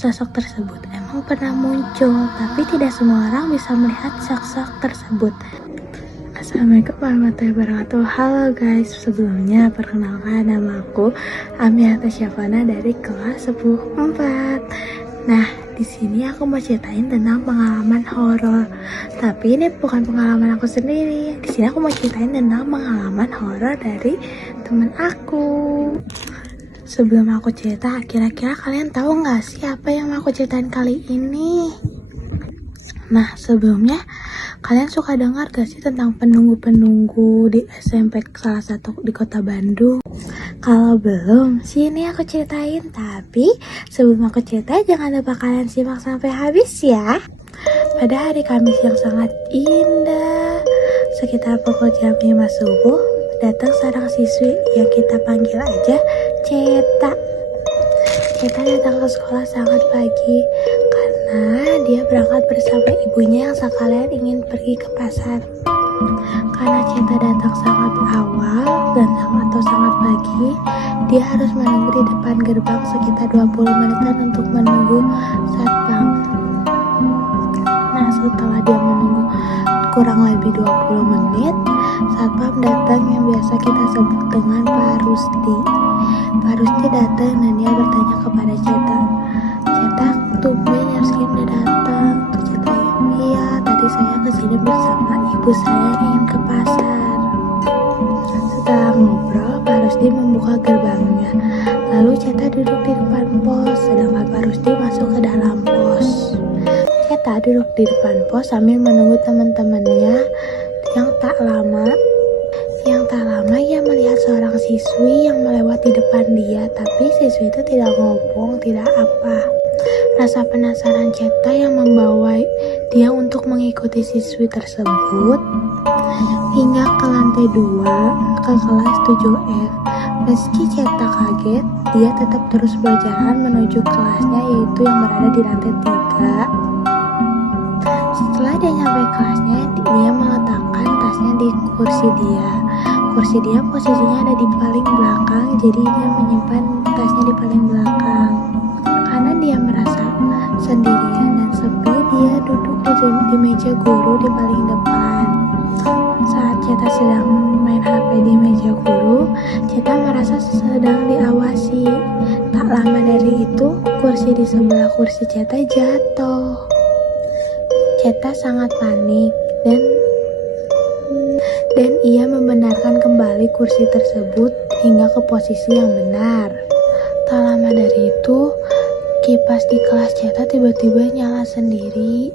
Sosok tersebut emang pernah muncul, tapi tidak semua orang bisa melihat sosok tersebut. Assalamualaikum warahmatullahi wabarakatuh. Halo guys, sebelumnya perkenalkan nama aku Amiata Syafana dari kelas 10-4. Nah, di sini aku mau ceritain tentang pengalaman horor. Tapi ini bukan pengalaman aku sendiri. Di sini aku mau ceritain tentang pengalaman horor dari teman aku. Sebelum aku cerita, kira-kira kalian tahu nggak sih apa yang mau aku ceritain kali ini? Nah, sebelumnya kalian suka dengar gak sih tentang penunggu-penunggu di SMP salah satu di kota Bandung? Kalau belum, sini aku ceritain. Tapi sebelum aku cerita, jangan lupa kalian simak sampai habis ya. Pada hari Kamis yang sangat indah, sekitar pukul jam 5 subuh, datang seorang siswi yang kita panggil aja Ceta. Ceta datang ke sekolah sangat pagi karena dia berangkat bersama ibunya yang sekalian ingin pergi ke pasar. Karena Ceta datang sangat awal dan sangat pagi, dia harus menunggu di depan gerbang sekitar 20 menitan untuk menunggu satpam. Nah, setelah dia menunggu kurang lebih 20 menit, satpam datang yang biasa kita sebut dengan Pak Rusdi. Pak Rusdi datang dan dia bertanya kepada Ceta, "Ceta, tumben jam segini udah datang?" Tuh Ceta, "Iya, tadi saya kesini bersama ibu saya ingin ke pasar." Setelah ngobrol, Pak Rusdi membuka gerbangnya. Lalu Ceta duduk di depan pos, sedangkan Pak Rusdi masuk ke dalam pos. Ceta duduk di depan pos sambil menunggu teman-temannya. Yang tak lama ia melihat seorang siswi yang melewati depan dia, tapi siswi itu tidak ngomong, tidak apa. Rasa penasaran Ceta yang membawa dia untuk mengikuti siswi tersebut hingga ke lantai 2 ke kelas 7F. Meski Ceta kaget, dia tetap terus berjalan menuju kelasnya, yaitu yang berada di lantai 3. Setelah dia sampai kelasnya, dia meletakkan tasnya di kursi dia. Kursi dia posisinya ada di paling belakang, jadi dia menyimpan tasnya di paling belakang. Karena dia merasa sendirian dan sepi, dia duduk di meja guru di paling depan. Saat Ceta sedang main HP di meja guru, Ceta merasa sedang diawasi. Tak lama dari itu, kursi di sebelah kursi Ceta jatuh. Ceta sangat panik dan ia membenarkan kembali kursi tersebut hingga ke posisi yang benar. Tak lama dari itu, kipas di kelas Ceta tiba-tiba nyala sendiri.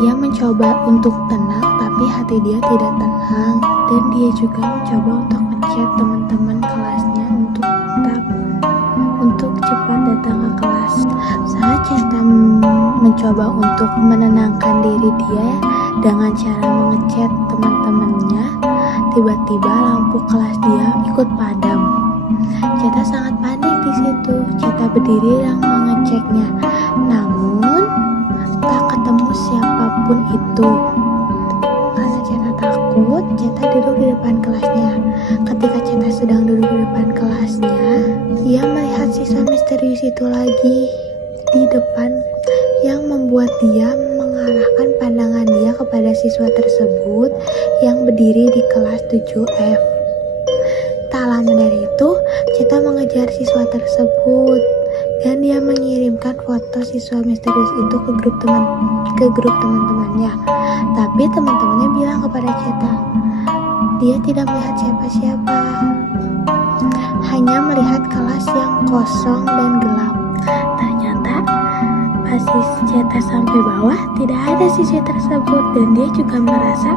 Ia mencoba untuk tenang, tapi hati dia tidak tenang, dan dia juga mencoba untuk ngechat teman-teman kelasnya untuk cepat datang ke kelas. Saat Ceta mencoba untuk menenangkan diri dia dengan cara mengechat teman-temannya, tiba-tiba lampu kelas dia ikut padam. Ceta sangat panik di situ. Ceta berdiri dan mengeceknya, namun tak ketemu siapapun itu. Karena Ceta takut, Ceta duduk di depan kelasnya. Ketika Ceta sedang duduk di depan kelasnya, ia melihat siswa misterius itu lagi di depan yang membuat dia mengarahkan pandangan dia kepada siswa tersebut yang berdiri di kelas 7F. Tak lama dari itu, Ceta mengejar siswa tersebut dan dia mengirimkan foto siswa misterius itu ke grup teman-temannya. Tapi teman-temannya bilang kepada Ceta, dia tidak melihat siapa-siapa, hanya melihat kelas yang kosong dan gelap. Ternyata pas Ceta sampai bawah, tidak ada siswi tersebut dan dia juga merasa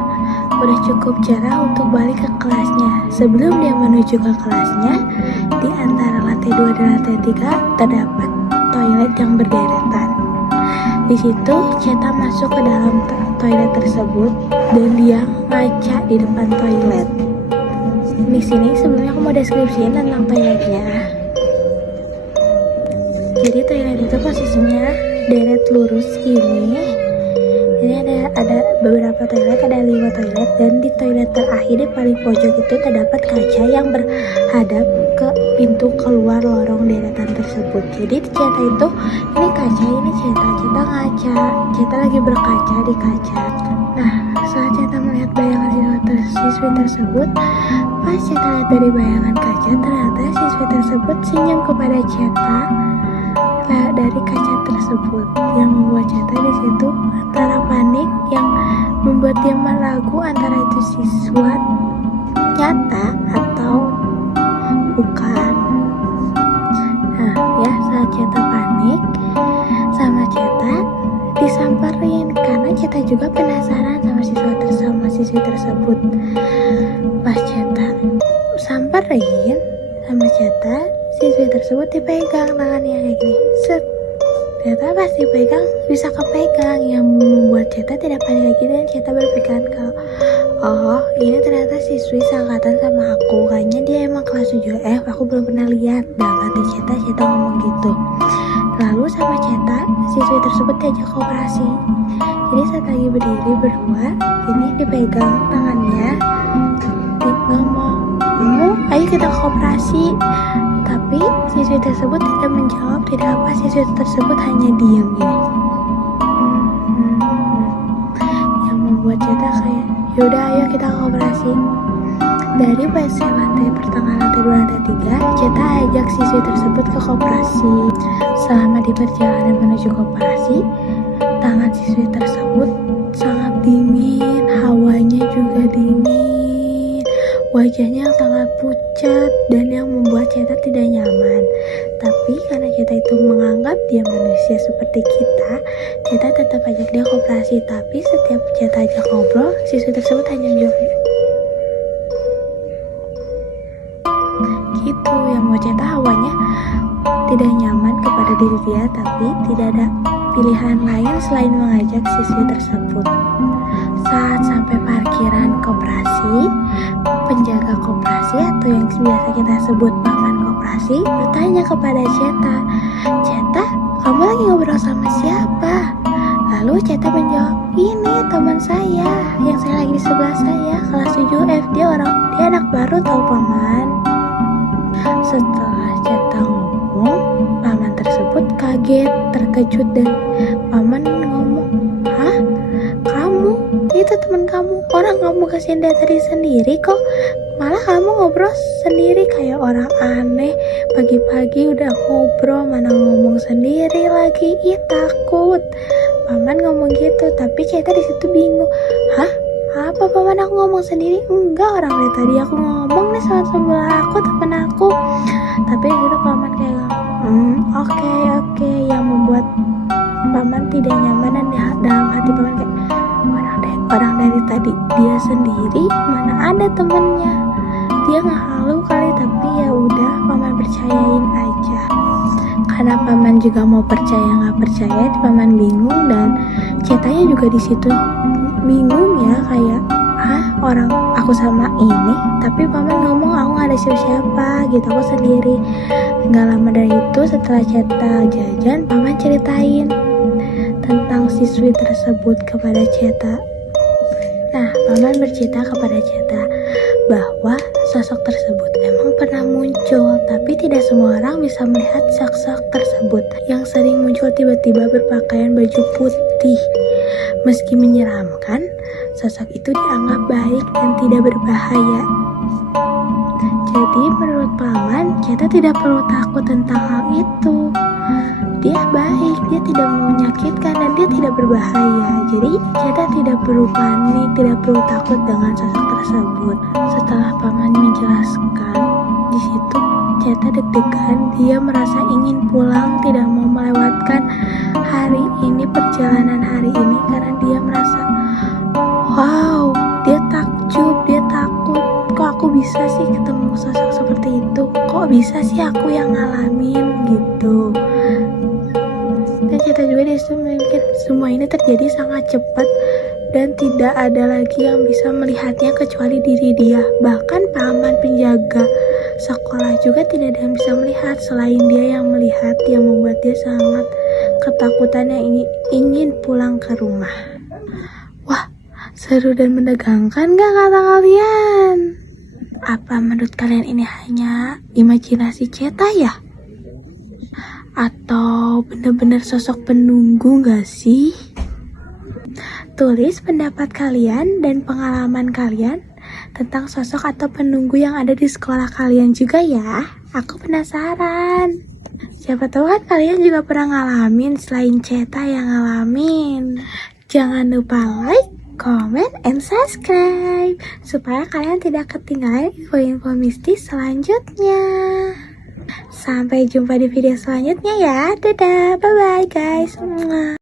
udah cukup jarang untuk balik ke kelasnya. Sebelum dia menuju ke kelasnya, di antara lantai 2 dan lantai 3 terdapat toilet yang berderetan. Di situ Ceta masuk ke dalam toilet tersebut dan dia ngaca di depan toilet. Di sini sebelumnya aku mau deskripsiin tentang toiletnya. Jadi toilet itu posisinya deret lurus gini. sini ada beberapa toilet, ada 5 toilet, dan di toilet terakhir di paling pojok itu terdapat kaca yang berhadap ke pintu keluar lorong deretan tersebut. Jadi Ceta itu ini kaca, ini Ceta ngaca, Ceta lagi berkaca di kaca. Nah, saat Ceta melihat bayangan siswi tersebut, pas Ceta lihat dari bayangan kaca, ternyata siswi tersebut senyum kepada Ceta dari kaca tersebut, yang membuat Ceta di situ antara panik yang membuat dia meragu antara itu siswa nyata atau bukan. Nah ya, saat Ceta panik sama Ceta disamperin karena Ceta juga penasaran sama siswi tersebut. Pas Ceta samperin sama Ceta, siswi tersebut dipegang tangannya kayak gini, set. Ternyata pas dipegang bisa kepegang, yang membuat Ceta tidak panik lagi, dan Ceta berpikiran kalau oh ini ternyata siswi seangkatan sama aku, kayaknya dia emang kelas 7F, aku belum pernah lihat. Dalam hati Ceta ngomong gitu. Lalu sama Ceta, siswi tersebut diajak kooperasi. Jadi saat lagi berdiri berdua, ini dipegang tangannya, ngomong, ayo kita kooperasi. Tapi siswi tersebut tidak menjawab, tidak apa, siswi tersebut hanya diam gini. Yang membuat Ceta kayak, yaudah ayo kita kooperasi. Dari WC lantai pertengahan lantai 2 lantai 3, Ceta ajak siswi tersebut ke kooperasi. Selama di perjalanan menuju kooperasi, tangan siswi tersebut sangat dingin, hawanya juga dingin, wajahnya sangat pucat, dan yang membuat Ceta tidak nyaman. Tapi karena Ceta itu menganggap dia manusia seperti kita, Ceta tetap ajak dia kooperasi. Tapi setiap Ceta ajak ngobrol, siswi tersebut hanya menjawab gitu, yang membuat Ceta hawanya tidak nyaman kepada diri dia. Tapi tidak ada pilihan lain selain mengajak siswi tersebut. Saat sampai parkiran koperasi, penjaga koperasi atau yang biasa kita sebut paman koperasi bertanya kepada Ceta, "Ceta, kamu lagi ngobrol sama siapa?" Lalu Ceta menjawab, "Ini teman saya, yang saya lagi di sebelah saya, kelas 7F, dia anak baru tau paman." Setelah Ceta ngomong, paman tersebut kaget, terkejut, dan paman ngomong, "Hah? Kamu? Itu teman kamu? Orang kamu kesini dari tadi sendiri kok. Malah kamu ngobrol sendiri kayak orang aneh. Pagi-pagi udah ngobrol, mana ngomong sendiri lagi. Ih, takut." Paman ngomong gitu, tapi Ceta di situ bingung. "Hah? Apa paman, aku ngomong sendiri? Enggak, orang dari tadi aku ngomong nih sama sebelah aku, temen aku." Tapi itu paman kayak oke, yang membuat paman tidak nyaman, dan dalam hati paman kayak, orang dari tadi dia sendiri, mana ada temennya, dia ngehalu kali. Tapi ya udah, paman percayain aja. Karena paman juga mau percaya nggak percaya, paman bingung, dan Cetanya juga di situ bingung ya, kayak orang aku sama ini, tapi paman ngomong aku nggak ada siapa gitu, aku sendiri. Nggak lama dari itu, setelah Ceta jajan, paman ceritain tentang siswi tersebut kepada Ceta. Nah, paman bercerita kepada Ceta bahwa sosok tersebut emang pernah muncul, tapi tidak semua orang bisa melihat sosok tersebut yang sering muncul tiba-tiba berpakaian baju putih. Meski menyeramkan, sosok itu dianggap baik dan tidak berbahaya. Jadi menurut paman, Ceta tidak perlu takut tentang hal itu. Dia baik, dia tidak menyakitkan, dan dia tidak berbahaya. Jadi Ceta tidak perlu panik, tidak perlu takut dengan sosok tersebut. Setelah paman menjelaskan, di situ Ceta deg-degan. Dia merasa ingin pulang, tidak mau melewatkan hari ini, perjalanan hari ini, karena dia merasa wow, dia takjub, dia takut. Kok aku bisa sih ketemu sosok seperti itu? Kok bisa sih aku yang ngalamin gitu? Dan Ceta juga disitu mikir, semua ini terjadi sangat cepat dan tidak ada lagi yang bisa melihatnya kecuali diri dia. Bahkan paman penjaga sekolah juga tidak ada yang bisa melihat selain dia yang melihat, yang membuat dia sangat ketakutan, yang ingin pulang ke rumah. Seru dan menegangkan gak kata kalian? Apa menurut kalian ini hanya imajinasi Ceta ya? Atau benar-benar sosok penunggu gak sih? Tulis pendapat kalian dan pengalaman kalian tentang sosok atau penunggu yang ada di sekolah kalian juga ya. Aku penasaran. Siapa tahu kan kalian juga pernah ngalamin selain Ceta yang ngalamin. Jangan lupa like, comment, and subscribe supaya kalian tidak ketinggalan info-info mistis selanjutnya. Sampai jumpa di video selanjutnya ya. Dadah, bye-bye guys.